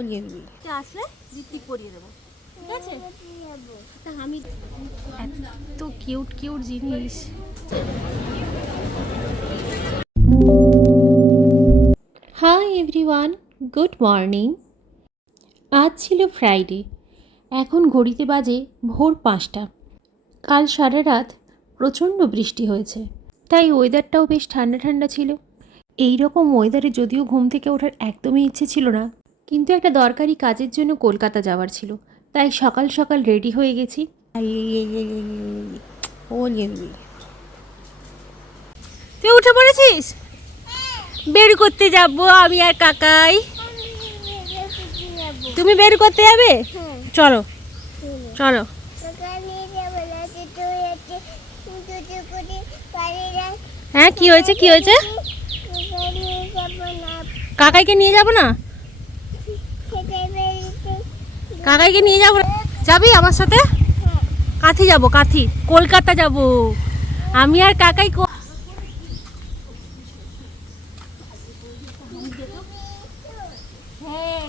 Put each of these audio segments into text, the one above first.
দিবি আসলে? ঋত্বিক পরিয়ে দেবো। ঠিক আছে? আমি এত কিউট কিউট জিনিস। হাই এভরিওয়ান গুড মর্নিং আজ ছিল ফ্রাইডে এখন ঘড়িতে বাজে ভোর পাঁচটা। কাল সারা রাত প্রচণ্ড বৃষ্টি হয়েছে। তাই ওয়েদারটাও বেশ ঠান্ডা ঠান্ডা ছিল। এই রকম ওয়েদারে যদিও ঘুম থেকে ওঠার একদমই ইচ্ছে ছিল না কিন্তু একটা দরকারি কাজের জন্য কলকাতা যাওয়ার ছিল। তাই সকাল সকাল রেডি হয়ে গেছি। তুই উঠে পড়েছিস? বের করতে যাব আমি আর কাকাই। তুমি বের করতে যাবে? চলো চলো। হ্যাঁ কি হয়েছে কি হয়েছে? কাকাইকে নিয়ে যাব না? কাকাইকে নিয়ে যাব যাবি আমার সাথে? কাথি যাব, কাথি। কলকাতা যাব। আমি আর কাকাই হ্যাঁ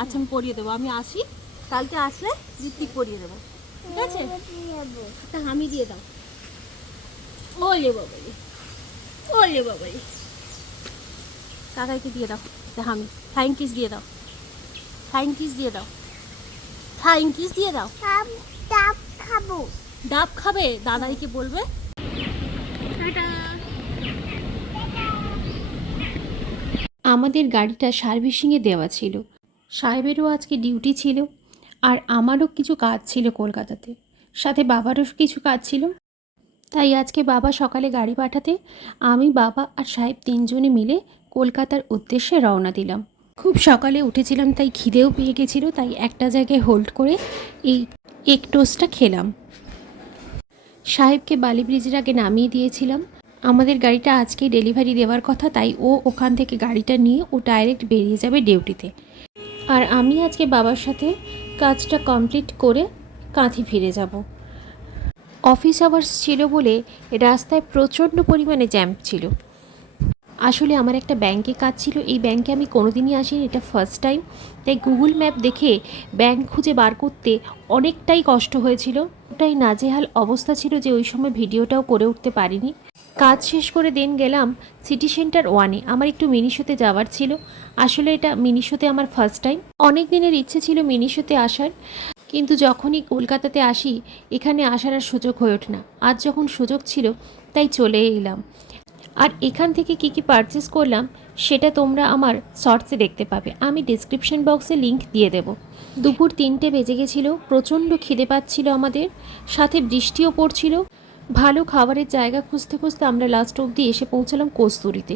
আচ্ছা আমি পরিয়ে দেবো। আমি আসি। কালকে আসলে দেবো। ঠিক আছে? দিয়ে দাও। ওলে বাবাই ওলে বাবাই কাকাইকে দিয়ে দাও। তা আমি। থ্যাংক কিস দিয়ে দাও। থ্যাংক কিস দিয়ে দাও। থ্যাংক কিস দিয়ে দাও। ডাব খাব। ডাব খাবে? দাদাইকে বলবে। আমাদের গাড়িটা সার্ভিসিংয়ে দেওয়া ছিল। সাহেবেরও আজকে ডিউটি ছিল। আর আমারও কিছু কাজ ছিল কলকাতাতে। সাথে বাবারও কিছু কাজ ছিল। তাই আজকে বাবা সকালে গাড়ি পাঠাতে আমি বাবা আর সাহেব তিনজনে মিলে কলকাতার উদ্দেশ্যে রওনা দিলাম। খুব সকালে উঠেছিলাম, তাই খিদেও পেয়ে গেছিল, তাই একটা জায়গায় হোল্ড করে এই এগ টোস্টটা খেলাম। সাহেবকে বালি ব্রিজের আগে নামিয়ে দিয়েছিলাম। আমাদের গাড়িটা আজকে ডেলিভারি দেওয়ার কথা, তাই ও ওখান থেকে গাড়িটা নিয়ে ও ডাইরেক্ট বেরিয়ে যাবে ডিউটিতে। আর আমি আজকে বাবার সাথে কাজটা কমপ্লিট করে কাঁথি ফিরে যাব। অফিস আওয়ার্স ছিল বলে রাস্তায় প্রচণ্ড পরিমাণে জ্যাম ছিল। আসলে আমার একটা ব্যাংকে কাজ ছিল, এই ব্যাংকে আমি কোনোদিনই আসিনি, এটা ফার্স্ট টাইম তাই গুগল ম্যাপ দেখে ব্যাংক খুঁজে বার করতে অনেকটাই কষ্ট হয়েছিল। ওটাই নাজেহাল অবস্থা ছিল যে ওই সময় ভিডিওটাও করে উঠতে পারিনি। কাজ শেষ করে দেন গেলাম সিটি সেন্টার ওয়ানে আমার একটু মিনিশোতে যাওয়ার ছিল। আসলে এটা মিনিশোতে আমার ফার্স্ট টাইম অনেক দিনের ইচ্ছে ছিল মিনিশোতে আসার। কিন্তু যখনই কলকাতাতে আসি, এখানে আসার আর সুযোগ হয়ে ওঠে না। আজ যখন সুযোগ ছিল, তাই চলে এলাম। আর এখান থেকে কি কি পারচেস করলাম, সেটা তোমরা আমার শর্টসে দেখতে পাবে। আমি ডিসক্রিপশন বক্সে লিংক দিয়ে দেব। দুপুর তিনটে বেজে গেছিল, প্রচণ্ড খিদে পাচ্ছিল আমাদের, সাথে বৃষ্টিও পড়ছিল। ভালো খাবারের জায়গা খুঁজতে খুঁজতে আমরা লাস্ট অবধি এসে পৌঁছালাম কস্তুরিতে।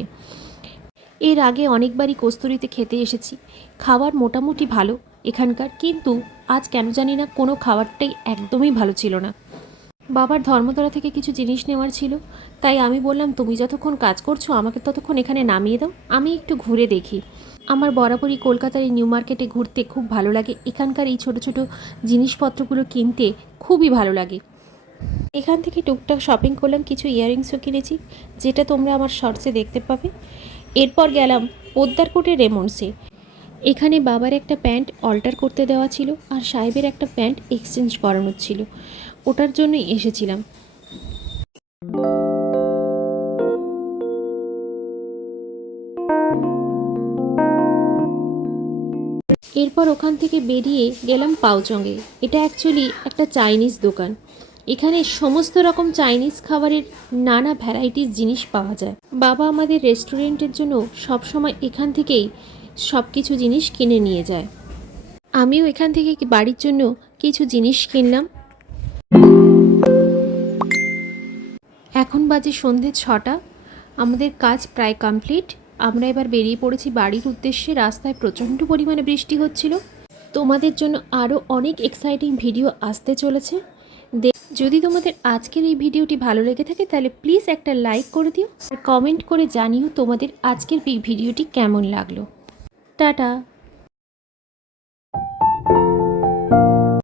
এর আগে অনেকবারই কস্তুরিতে খেতে এসেছি। খাবার মোটামুটি ভালো এখানকার, কিন্তু আজ কেন জানি না কোনো খাবারটাই একদমই ভালো ছিল না। বাবার ধর্মতলা থেকে কিছু জিনিস নেওয়ার ছিল। তাই আমি বললাম, তুমি যতক্ষণ কাজ করছ, আমাকে ততক্ষণ এখানে নামিয়ে দাও। আমি একটু ঘুরে দেখি। আমার বরাবরই কলকাতার এই নিউ মার্কেটে ঘুরতে খুব ভালো লাগে। এখানকার এই ছোট ছোট জিনিসপত্রগুলো কিনতে খুবই ভালো লাগে। এখান থেকে টুকটাক শপিং করলাম, কিছু ইয়াররিংসও কিনেছি, যেটা তোমরা আমার শর্টসে দেখতে পাবে। এরপর গেলাম পোদ্দারকোটে রেমন্ডসে। এখানে বাবার একটা প্যান্ট অল্টার করতে দেওয়া ছিল আর সাহেবের একটা প্যান্ট এক্সচেঞ্জ করানোর ছিল। ওটার জন্যই এসেছিলাম। এরপর ওখান থেকে বেরিয়ে গেলাম পাওচঙ্গে এটা অ্যাকচুয়ালি একটা চাইনিজ দোকান। এখানে সমস্ত রকম চাইনিজ খাবারের নানা ভ্যারাইটিস জিনিস পাওয়া যায়। বাবা আমাদের রেস্টুরেন্টের জন্য সবসময় এখান থেকেই সব কিছু জিনিস কিনে নিয়ে যায়। আমিও এখান থেকে বাড়ির জন্য কিছু জিনিস কিনলাম। এখন বাজে সন্ধে ছটা। আমাদের কাজ প্রায় কমপ্লিট। আমরা এবার বেরিয়ে পড়েছি বাড়ির উদ্দেশ্যে। রাস্তায় প্রচণ্ড পরিমাণে বৃষ্টি হচ্ছিল। তোমাদের জন্য আরও অনেক এক্সাইটিং ভিডিও আসতে চলেছে। যদি তোমাদের আজকের এই ভিডিওটি ভালো লেগে থাকে, তাহলে প্লিজ একটা লাইক করে দিও। আর কমেন্ট করে জানিও তোমাদের আজকের এই ভিডিওটি কেমন লাগল। টাটা।